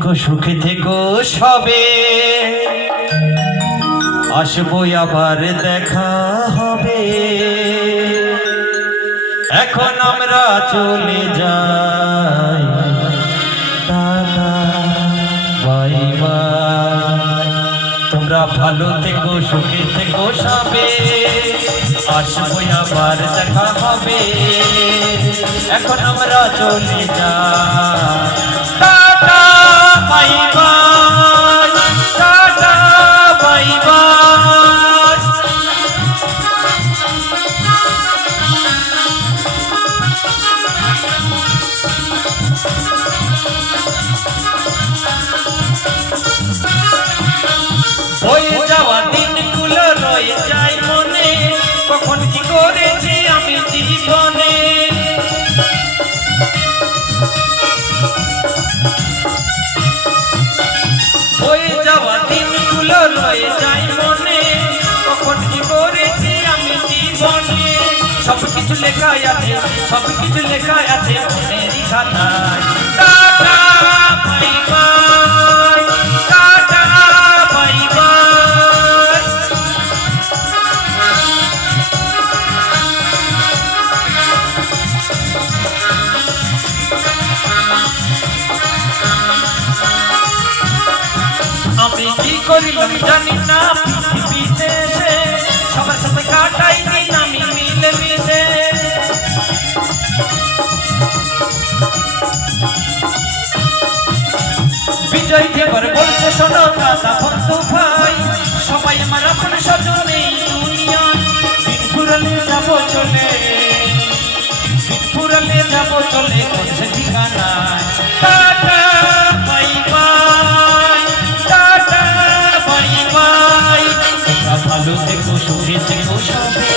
সুখে থেকো সবে, আসবো আবার দেখা হবে। এখন আমরা চলে যাই, টাটা বাই বাই। তোমরা ভালো থেকো সুখে থেকো সবে, আসবো আবার দেখা হবে। এখন আমরা চলে যাই, tata bye bye, tata bye bye. হয়ে যাওয়া দিনগুলো রয়ে যায় মনে, কখন কি করেছি আমি জীবনে। হয়ে যাওয়া দিনগুলো রয়ে যায় মনে, কখন কি করেছি আমি জীবনে। সবকিছু লেখা আছে, সবকিছু লেখা আছে মনেরই খাতায়। Tata bye bye, tata bye bye. আমি কি করিলাম জানি না পৃথিবীতে এসে, সবার সাথে কাটাই দিন আমি মিলে মিশে। বিজয় দেবার বলছে শোনো দাদা বন্ধু ভাই, সবাই আমার আপন স্বজন এই দুনিয়ায়। দিন ফুরালে যাবো চলে, দিন ফুরালে যাবো চলে কোনছে ঠিকানায়। Tata bye bye, tata bye bye. তোমরা ভালো থেকো সুখে থেকো সবে,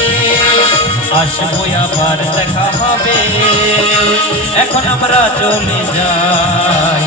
আসবো আবার দেখা হবে। এখন আমরা চলে যাই।